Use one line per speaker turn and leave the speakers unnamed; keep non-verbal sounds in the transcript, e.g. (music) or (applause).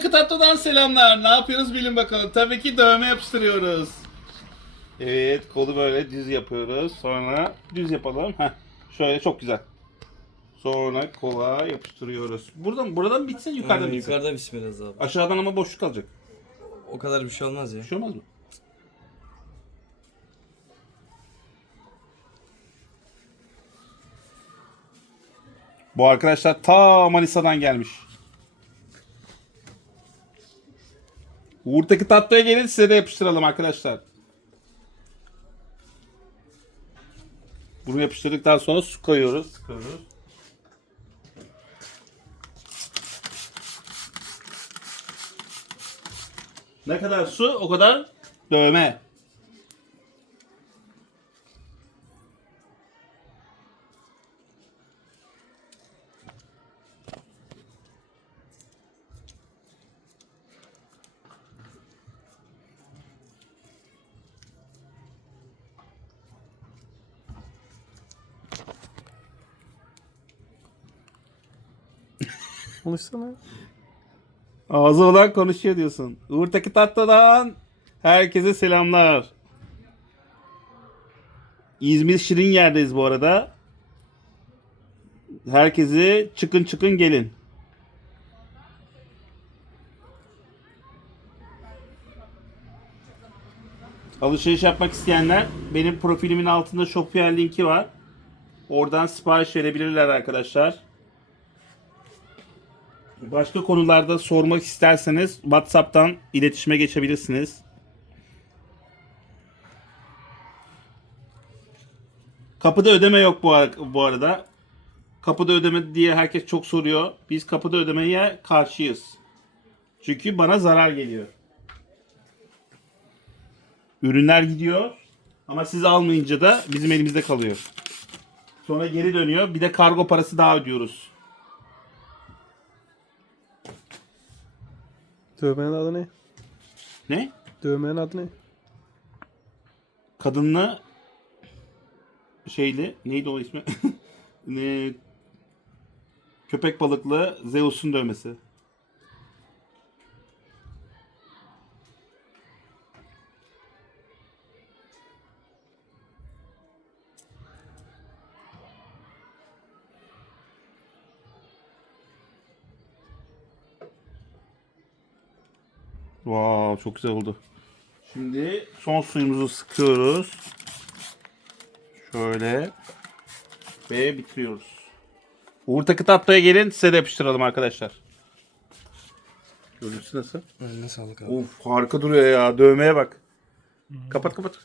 Kıtatlı'dan selamlar. Ne yapıyoruz bilin bakalım. Tabii ki dövme yapıştırıyoruz. Evet kolu böyle düz yapıyoruz. Sonra düz yapalım. Heh, şöyle çok güzel. Sonra kola yapıştırıyoruz. Buradan buradan bitsin yukarıdan bitsin.
yukarıda bitsin biraz abi.
Aşağıdan ama boşluk kalacak.
O kadar bir şey olmaz ya.
Bir şey olmaz mı? Bu arkadaşlar ta Manisa'dan gelmiş. Uğur'taki tatlıya gelin size de yapıştıralım arkadaşlar. Bunu yapıştırdıktan sonra su koyuyoruz. Sıkıyoruz. Ne kadar su o kadar dövme.
Konuşsana.
Ağzı olan konuşuyor diyorsun. Uğur'taki tatlıdan herkese selamlar. İzmir Şirin yerdeyiz bu arada. Herkese çıkın çıkın gelin. Alışveriş yapmak isteyenler benim profilimin altında Shopify linki var. Oradan sipariş verebilirler arkadaşlar. Başka konularda sormak isterseniz WhatsApp'tan iletişime geçebilirsiniz. Kapıda ödeme yok bu, ar- bu arada. Kapıda ödeme diye herkes çok soruyor. Biz kapıda ödemeye karşıyız. Çünkü bana zarar geliyor. Ürünler gidiyor ama siz almayınca da bizim elimizde kalıyor. Sonra geri dönüyor. Bir de kargo parası daha ödüyoruz.
Dövmenin adı ne?
Ne?
Dövmenin adı ne?
kadınla şeyli neydi o ismi? (laughs) ne, köpek balıklı Zeus'un dövmesi. Wow, çok güzel oldu. Şimdi son suyumuzu sıkıyoruz. Şöyle. Ve bitiriyoruz. Uğur Takı Tatlı'ya gelin size de yapıştıralım arkadaşlar. Görüntüsü nasıl?
Eline sağlık abi.
Of harika duruyor ya. Dövmeye bak. Kapat kapat.